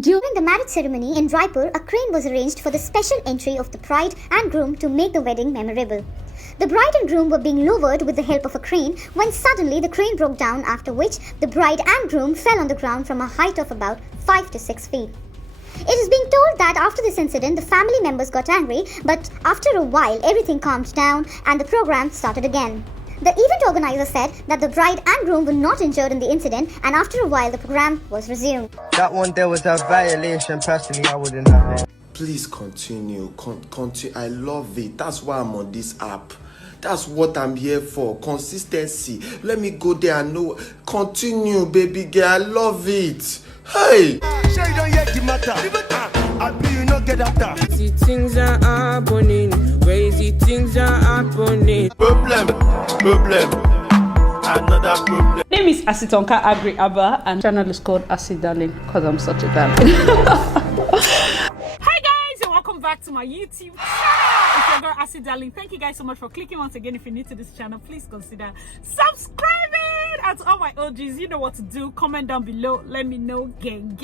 During the marriage ceremony in Raipur, a crane was arranged for the special entry of the bride and groom to make the wedding memorable. The bride and groom were being lowered with the help of a crane when suddenly the crane broke down, after which the bride and groom fell on the ground from a height of about 5 to 6 feet. It is being told that after this incident, the family members got angry, but after a while, everything calmed down and the program started again. The event organizer said that the bride and groom were not injured in the incident, and after a while, the program was resumed. That one there was a violation. Personally, I wouldn't have it. Please continue. Continue. I love it. That's why I'm on this app. That's what I'm here for. Consistency. Let me go there and know. Continue, baby girl. I love it. Hey! Sure you don't hear the matter. I be you not get after. Crazy things are happening. Crazy things are happening. Problem. Another problem. My name is Asitonka Agri Abba, and channel is called Acid Darling because I'm such a darling. Hi guys, and welcome back to my YouTube channel. It's your girl Acid Darling. Thank you guys so much for clicking once again. If you're new to this channel, please consider subscribing. And to all my OGs, you know what to do. Comment down below. Let me know, gang.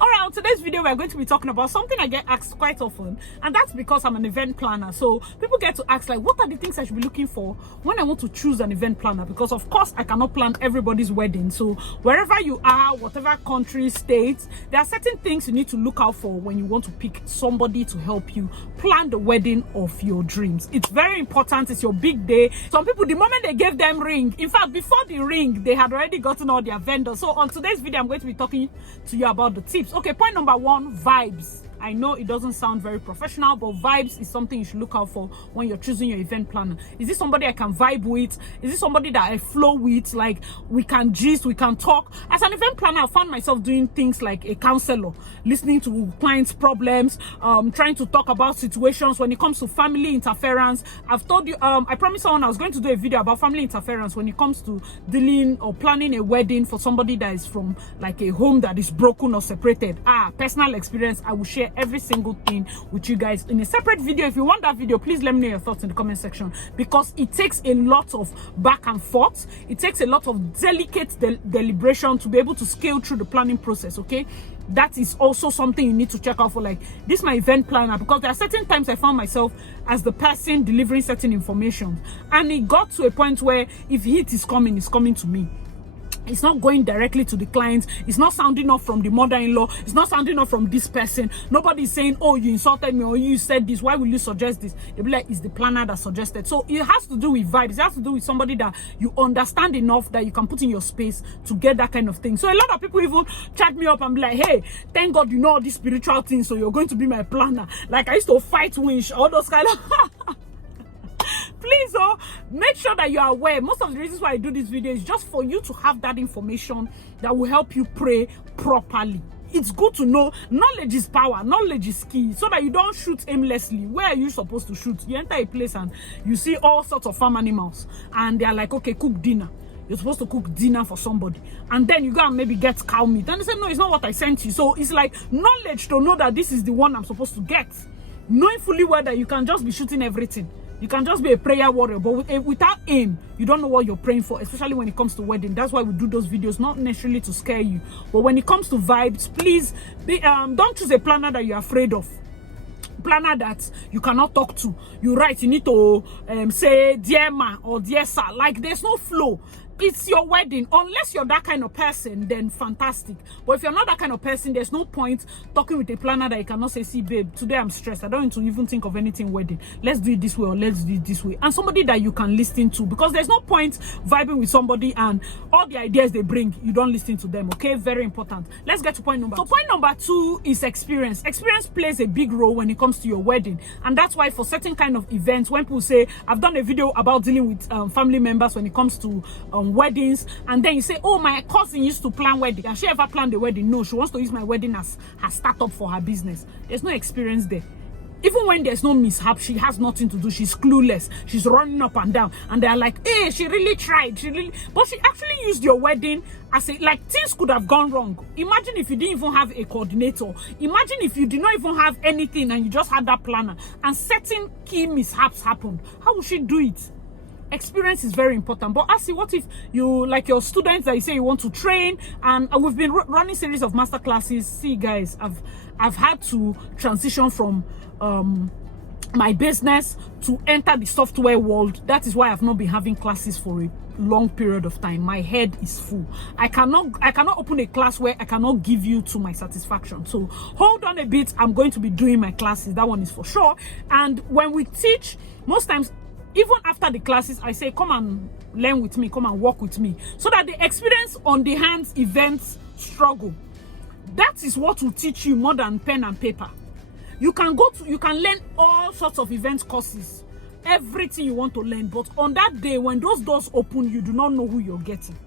Alright, on today's video, we're going to be talking about something I get asked quite often, and that's because I'm an event planner. So people get to ask, like, what are the things I should be looking for when I want to choose an event planner? Because of course I cannot plan everybody's wedding. So wherever you are, whatever country, state, there are certain things you need to look out for when you want to pick somebody to help you plan the wedding of your dreams. It's very important. It's your big day. Some people, the moment they gave them ring, in fact before the ring, they had already gotten all their vendors. So on today's video, I'm going to be talking to you about the tips. Okay, point number one, vibes. I know it doesn't sound very professional, but vibes is something you should look out for when you're choosing your event planner. Is this somebody I can vibe with? Is this somebody that I flow with? Like, we can gist, we can talk. As an event planner, I found myself doing things like a counselor, listening to clients' problems, trying to talk about situations when it comes to family interference. I've told you, I promised someone I was going to do a video about family interference when it comes to dealing or planning a wedding for somebody that is from like a home that is broken or separated. Personal experience. I will share every single thing with you guys in a separate video. If you want that video, please let me know your thoughts in the comment section, because it takes a lot of back and forth. It takes a lot of delicate deliberation to be able to scale through the planning process. Okay, that is also something you need to check out for. Like, this is my event planner, because there are certain times I found myself as the person delivering certain information, and it got to a point where if heat is coming, it's coming to me. It's not going directly to the client. It's not sounding off from the mother-in-law. It's not sounding off from this person. Nobody's saying, oh, you insulted me, or you said this. Why will you suggest this? They'll be like, it's the planner that suggested. So it has to do with vibes. It has to do with somebody that you understand enough that you can put in your space to get that kind of thing. So a lot of people even chat me up and be like, hey, thank God you know all these spiritual things, so you're going to be my planner. Like, I used to fight winch, all those kind of... Please, make sure that you are aware. Most of the reasons why I do this video is just for you to have that information that will help you pray properly. It's good to know. Knowledge is power. Knowledge is key, so that you don't shoot aimlessly. Where are you supposed to shoot? You enter a place and you see all sorts of farm animals, and they're like, okay, cook dinner. You're supposed to cook dinner for somebody, and then you go and maybe get cow meat, and they say, no, it's not what I sent you. So it's like knowledge to know that this is the one I'm supposed to get, knowing fully well that you can just be shooting everything. You can just be a prayer warrior, but without aim, you don't know what you're praying for, especially when it comes to wedding. That's why we do those videos, not necessarily to scare you, but when it comes to vibes, please don't choose a planner that you're afraid of. Planner that you cannot talk to. You write, you need to say dear ma or dear sir. Like, there's no flow. It's your wedding. Unless you're that kind of person, then fantastic. But if you're not that kind of person, there's no point talking with a planner that you cannot say, see babe, today I'm stressed, I don't need to even think of anything wedding, let's do it this way, or let's do it this way. And somebody that you can listen to, because there's no point vibing with somebody and all the ideas they bring, you don't listen to them. Okay, very important. Let's get to point number two. So point number two is experience. Experience plays a big role when it comes to your wedding, and that's why for certain kind of events, when people say, I've done a video about dealing with family members when it comes to weddings, and then you say, oh, my cousin used to plan wedding. Has she ever planned a wedding? No, she wants to use my wedding as her startup for her business. There's no experience there. Even when there's no mishap, she has nothing to do. She's clueless. She's running up and down, and they're like, hey, she really tried. But she actually used your wedding as a, like, things could have gone wrong. Imagine if you didn't even have a coordinator. Imagine if you did not even have anything and you just had that planner and certain key mishaps happened. How would she do it? experience is very important. But Asi, what if you, like your students that you say you want to train, and we've been running series of master classes. See guys, I've had to transition from my business to enter the software world. That is why I've not been having classes for a long period of time. My head is full. I cannot open a class where I cannot give you to my satisfaction. So hold on a bit. I'm going to be doing my classes. That one is for sure. And when we teach, most times, even after the classes, I say, come and learn with me, come and work with me, so that the experience on the hands events struggle, that is what will teach you more than pen and paper. You can learn all sorts of event courses, everything you want to learn, but on that day when those doors open, you do not know who you're getting.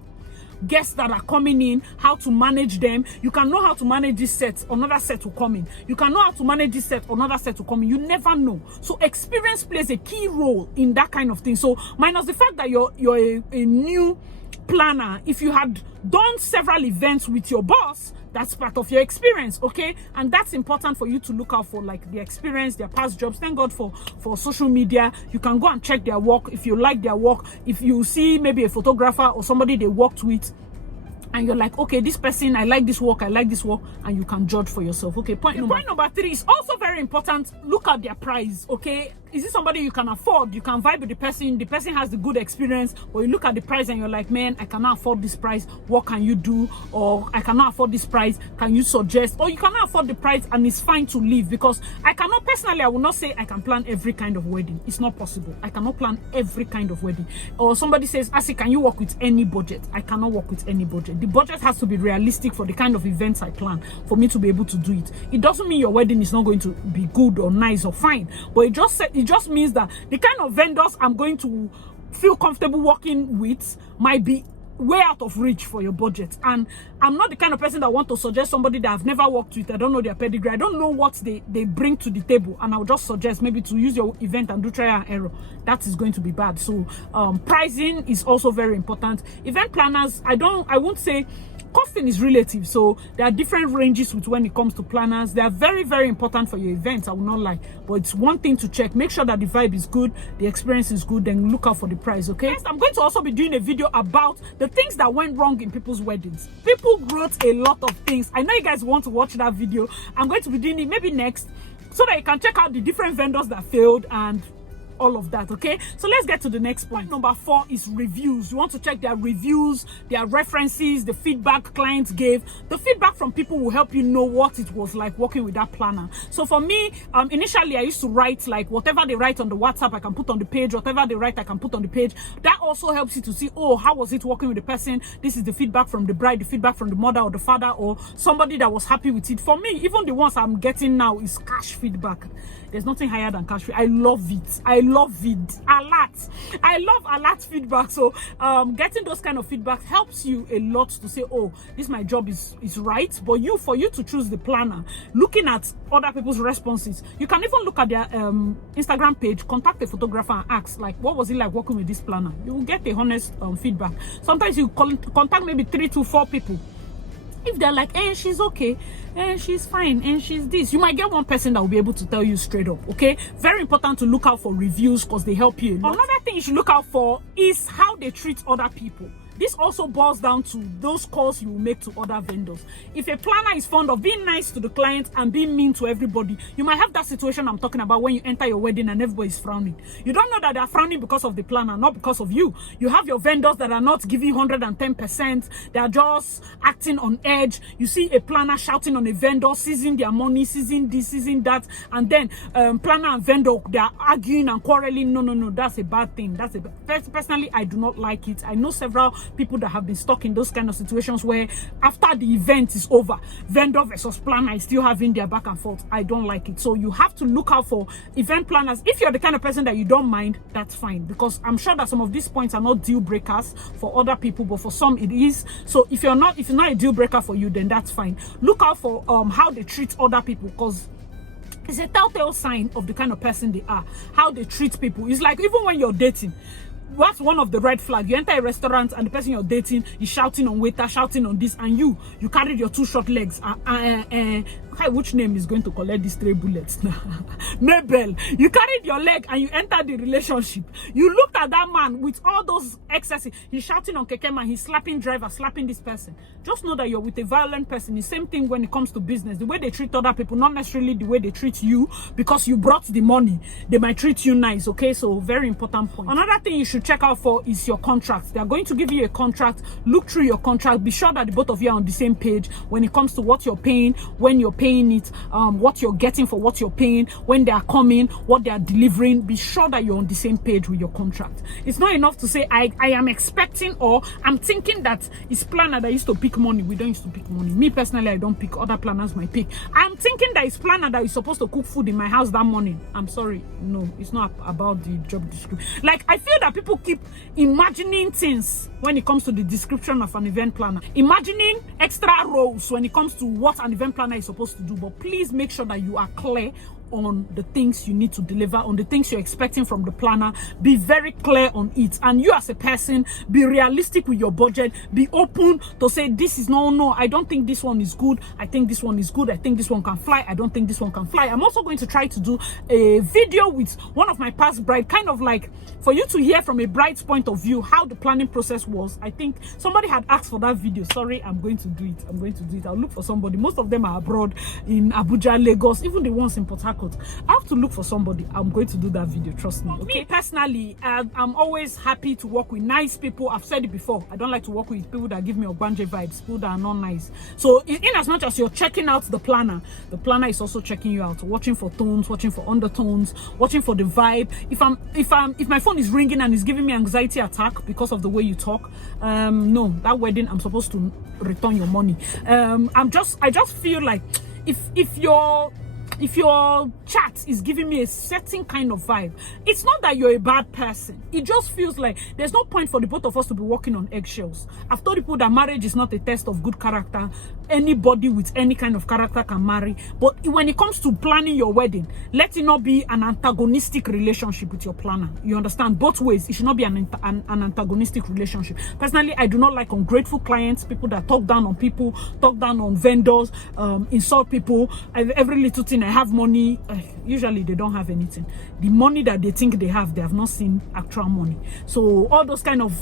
Guests that are coming in, how to manage them. You can know how to manage this set, another set will come in. You can know how to manage this set, another set will come in. You never know. So experience plays a key role in that kind of thing. So minus the fact that you're a new planner, if you had done several events with your boss, that's part of your experience, okay? And that's important for you to look out for, like the experience, their past jobs. Thank God for social media. You can go and check their work if you like their work. If you see maybe a photographer or somebody they worked with, and you're like, okay, this person, I like this work, and you can judge for yourself. Okay, point number 3 is also very important. Look at their price, okay? Is it somebody you can afford? You can vibe with the person has the good experience, or you look at the price and you're like, man, I cannot afford this price, what can you do? Or I cannot afford this price, can you suggest? Or you cannot afford the price and it's fine to leave, because I will not say I can plan every kind of wedding. It's not possible. I cannot plan every kind of wedding. Or somebody says, Asi, can you work with any budget? I cannot work with any budget. The budget has to be realistic for the kind of events I plan for me to be able to do it. It doesn't mean your wedding is not going to be good or nice or fine, but it just means that the kind of vendors I'm going to feel comfortable working with might be way out of reach for your budget. And I'm not the kind of person that want to suggest somebody that I've never worked with. I don't know their pedigree, I don't know what they bring to the table, and I'll just suggest maybe to use your event and do trial and error. That is going to be bad. So pricing is also very important. Event planners, I won't say, costing is relative, so there are different ranges with when it comes to planners. They are very, very important for your events, I will not lie, but it's one thing to check. Make sure that the vibe is good, the experience is good, then look out for the price, okay? Next, I'm going to also be doing a video about the things that went wrong in people's weddings. People wrote a lot of things. I know you guys want to watch that video. I'm going to be doing it maybe next, so that you can check out the different vendors that failed and all of that, okay? So let's get to the next point. Number 4 is reviews. You want to check their reviews, their references, the feedback clients gave. The feedback from people will help you know what it was like working with that planner. So for me, initially I used to write, like, whatever they write on the WhatsApp I can put on the page, whatever they write I can put on the page. That also helps you to see, oh, how was it working with the person? This is the feedback from the bride, the feedback from the mother or the father, or somebody that was happy with it. For me, even the ones I'm getting now is cash feedback. There's nothing higher than cash feedback. I love it. I love it a lot. I love a lot feedback. So getting those kind of feedback helps you a lot to say, oh, this my job is right. But for you to choose the planner, looking at other people's responses, you can even look at their Instagram page, contact a photographer and ask, like, what was it like working with this planner? You will get a honest feedback. Sometimes you contact maybe 3 to 4 people. If they're like, she's okay, she's fine, she's this, you might get one person that will be able to tell you straight up, okay? Very important to look out for reviews, because they help you a lot. Another thing you should look out for is how they treat other people. This also boils down to those calls you will make to other vendors. If a planner is fond of being nice to the client and being mean to everybody, you might have that situation I'm talking about when you enter your wedding and everybody's frowning. You don't know that they're frowning because of the planner, not because of you. You have your vendors that are not giving 110%. They are just acting on edge. You see a planner shouting on a vendor, seizing their money, seizing this, seizing that, and then planner and vendor, they are arguing and quarreling. No, that's a bad thing. Personally, I do not like it. I know several people that have been stuck in those kind of situations where after the event is over, vendor versus planner is still having their back and forth. I don't like it. So you have to look out for event planners. If you're the kind of person that you don't mind, that's fine, because I'm sure that some of these points are not deal breakers for other people, but for some it is. So if it's not a deal breaker for you, then that's fine. Look out for how they treat other people, because it's a telltale sign of the kind of person they are. How they treat people. It's like even when you're dating, what's one of the red flags? You enter a restaurant and the person you're dating is shouting on waiter, shouting on this, and you carried your 2 short legs Hi, which name is going to collect these 3 bullets now? Mabel, you carried your leg and you entered the relationship. You looked at that man with all those excesses. He's shouting on Keke man, he's slapping driver, slapping this person. Just know that you're with a violent person. The same thing when it comes to business. The way they treat other people, not necessarily the way they treat you, because you brought the money. They might treat you nice, okay? So very important point. Another thing you should check out for is your contract. They are going to give you a contract. Look through your contract. Be sure that the both of you are on the same page when it comes to what you're paying, when you're paying it, what you're getting for what you're paying, when they are coming, what they are delivering. Be sure that you're on the same page with your contract. It's not enough to say I am expecting, or I'm thinking that it's planner that used to pick money. We don't used to pick money. Me personally, I don't pick. Other planners might pick. I'm thinking that it's planner that is supposed to cook food in my house that morning. I'm sorry, no, it's not about the job description. Like, I feel that people keep imagining things when it comes to the description of an event planner, imagining extra roles when it comes to what an event planner is supposed to do. But please make sure that you are clear on the things you need to deliver, on the things you're expecting from the planner. Be very clear on it. And you as a person, be realistic with your budget. Be open to say, this is no, I don't think this one is good. I think this one is good. I think this one can fly. I don't think this one can fly. I'm also going to try to do a video with one of my past bride, kind of like for you to hear from a bride's point of view how the planning process was. I think somebody had asked for that video. Sorry, I'm going to do it. I'll look for somebody. Most of them are abroad in Abuja, Lagos, even the ones in Port Harcourt. I have to look for somebody. I'm going to do that video, trust me. Okay, me personally, I'm always happy to work with nice people. I've said it before. I don't like to work with people that give me Ogbanje vibes, people that are not nice. So in as much as you're checking out the planner is also checking you out, watching for tones, watching for undertones, watching for the vibe. If my phone is ringing and it's giving me anxiety attack because of the way you talk, no, that wedding I'm supposed to return your money. I just feel like if your chat is giving me a certain kind of vibe, it's not that you're a bad person. It just feels like there's no point for the both of us to be walking on eggshells. I've told people that marriage is not a test of good character. Anybody with any kind of character can marry. But when it comes to planning your wedding, let it not be an antagonistic relationship with your planner. You understand? Both ways. It should not be an antagonistic relationship. Personally, I do not like ungrateful clients, people that talk down on people, talk down on vendors, insult people. Every little thing, I have money. Usually they don't have anything. The money that they think they have not seen actual money. So all those kind of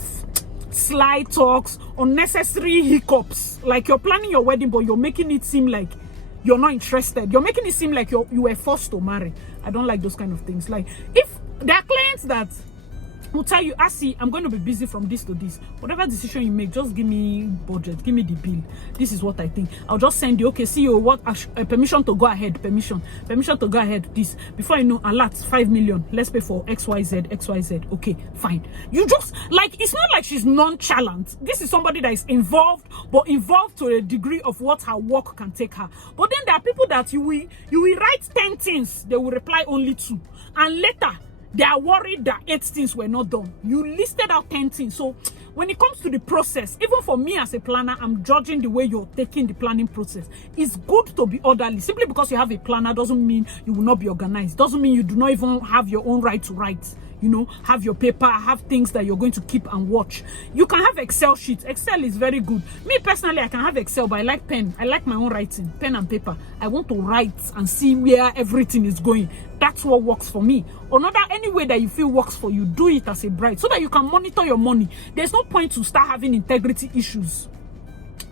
sly talks, unnecessary hiccups, like you're planning your wedding but you're making it seem like you're not interested. You're making it seem like you were forced to marry. I don't like those kind of things. Like, if there are clients that will tell you, see, I'm going to be busy from this to this. Whatever decision you make, just give me budget, give me the bill. This is what I think. I'll just send you, okay, CEO, what permission to go ahead, permission to go ahead. This before you know, alert 5 million. Let's pay for XYZ. Okay, fine. You just like, it's not like she's nonchalant. This is somebody that is involved, but involved to a degree of what her work can take her. But then there are people that you will write 10 things, they will reply only 2, and later they are worried that 8 things were not done. You listed out 10 things. So when it comes to the process, even for me as a planner, I'm judging the way you're taking the planning process. It's good to be orderly. Simply because you have a planner doesn't mean you will not be organized. Doesn't mean you do not even have your own right to write. You know, have your paper, have things that you're going to keep and watch. You can have Excel sheets. Excel is very good. Me personally, I can have Excel, but I like pen. I like my own writing, pen and paper. I want to write and see where everything is going. That's what works for me. Any way that you feel works for you, do it as a bride so that you can monitor your money. There's no point to start having integrity issues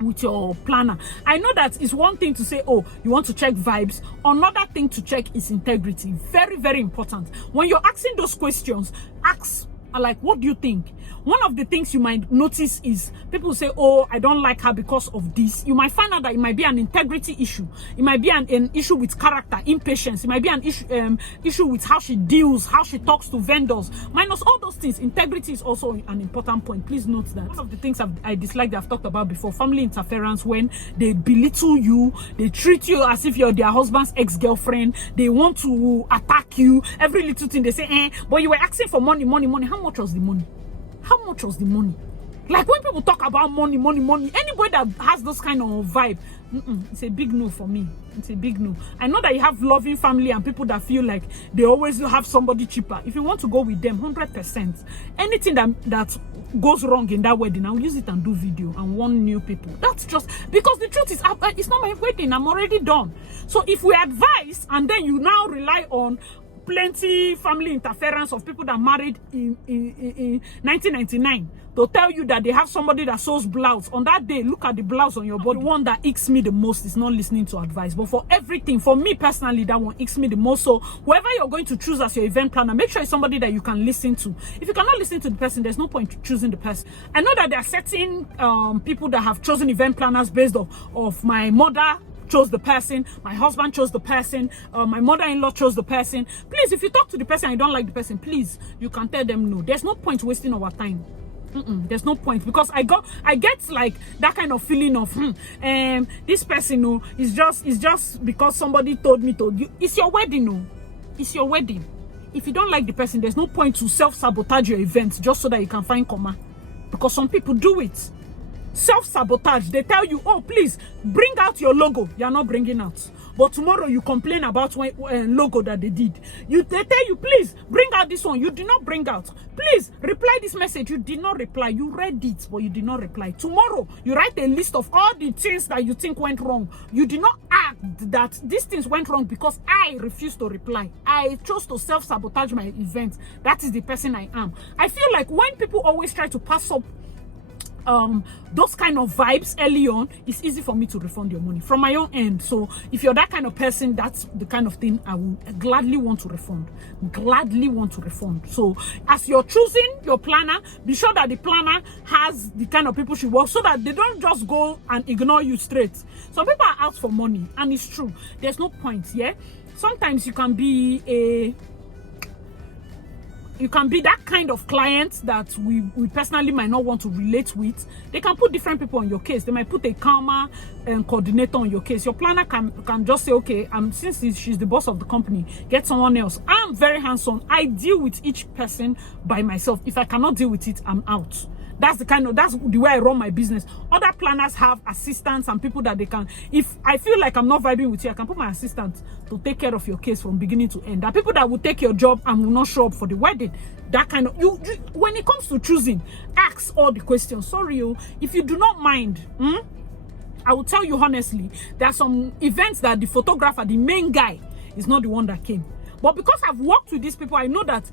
with your planner. I know that it's one thing to say, oh, you want to check vibes. Another thing to check is integrity. Very, very important. When you're asking those questions, ask, like, what do you think? One of the things you might notice is people say, oh, I don't like her because of this. You might find out that it might be an integrity issue. It might be an issue with character, impatience. It might be an issue with how she deals, how she talks to vendors. Minus all those things, integrity is also an important point. Please note that. One of the things I dislike that I've talked about before, family interference, when they belittle you, they treat you as if you're their husband's ex-girlfriend. They want to attack you. Every little thing they say, but you were asking for money. How much was the money? How much was the money? Like when people talk about money, anybody that has those kind of vibe, it's a big no for me. It's a big no. I know that you have loving family and people that feel like they always have somebody cheaper. If you want to go with them, 100%. Anything that goes wrong in that wedding, I'll use it and do video and warn new people. That's just because the truth is, it's not my wedding. I'm already done. So if we advise and then you now rely on plenty family interference of people that married in 1999 to tell you that they have somebody that sews blouse on that day, look at the blouse on your body. The one that icks me the most is not listening to advice, but for everything, for me personally, that one icks me the most. So whoever you're going to choose as your event planner, make sure it's somebody that you can listen to. If you cannot listen to the person, there's no point choosing the person. I know that there are certain people that have chosen event planners based off my mother chose the person, my husband chose the person, my mother-in-law chose the person. Please, if you talk to the person and you don't like the person, please, you can tell them no. There's no point wasting our time. There's no point, because I get like that kind of feeling of this person, no, is just because somebody told me to. It's your wedding, no, it's your wedding. If you don't like the person, there's no point to self-sabotage your event just so that you can find comma, because some people do it. Self-sabotage. They tell you, oh, please bring out your logo. You're not bringing out, but tomorrow you complain about logo that they did. They tell you, please bring out this one. You did not bring out. Please reply this message. You did not reply. You read it, but you did not reply. Tomorrow you write a list of all the things that you think went wrong. You did not act that these things went wrong because I refused to reply. I chose to self-sabotage my event. That is the person I am. I feel like when people always try to pass up those kind of vibes early on, it's easy for me to refund your money from my own end. So if you're that kind of person, that's the kind of thing I would gladly want to refund. So as you're choosing your planner, be sure that the planner has the kind of people she works, so that they don't just go and ignore you straight. Some people are out for money, and it's true. There's no point. Yeah, sometimes you can be that kind of client that we personally might not want to relate with. They can put different people on your case. They might put a karma coordinator on your case. Your planner can just say, okay, since she's the boss of the company, get someone else. I'm very hands-on. I deal with each person by myself. If I cannot deal with it, I'm out. That's the way I run my business. Other planners have assistants and people that they can, if I feel like I'm not vibing with you, I can put my assistant to take care of your case from beginning to end. There are people that will take your job and will not show up for the wedding. That kind of, when it comes to choosing, ask all the questions. Sorry, if you do not mind, I will tell you honestly, there are some events that the photographer, the main guy, is not the one that came. But because I've worked with these people, I know that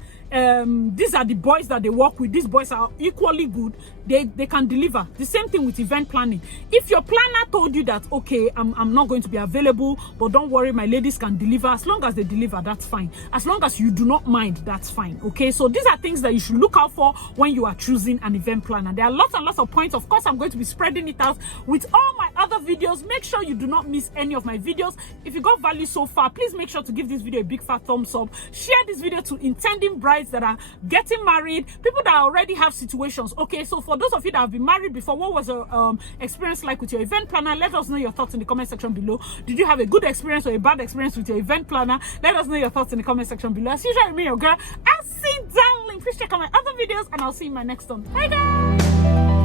these are the boys that they work with. These boys are equally good. They can deliver. The same thing with event planning. If your planner told you that, okay, I'm not going to be available, but don't worry, my ladies can deliver. As long as they deliver, that's fine. As long as you do not mind, that's fine. Okay, so these are things that you should look out for when you are choosing an event planner. There are lots and lots of points. Of course, I'm going to be spreading it out with all my other videos. Make sure you do not miss any of my videos. If you got value so far, please make sure to give this video a big fat thumbs up. Share this video to intending brides that are getting married, people that already have situations. Okay, so for those of you that have been married before, what was your experience like with your event planner? Let us know your thoughts in the comment section below. Did you have a good experience or a bad experience with your event planner? Let us know your thoughts in the comment section below. As usual, me, your girl, I'll see you down link. Please check out my other videos, and I'll see you in my next one. Bye guys.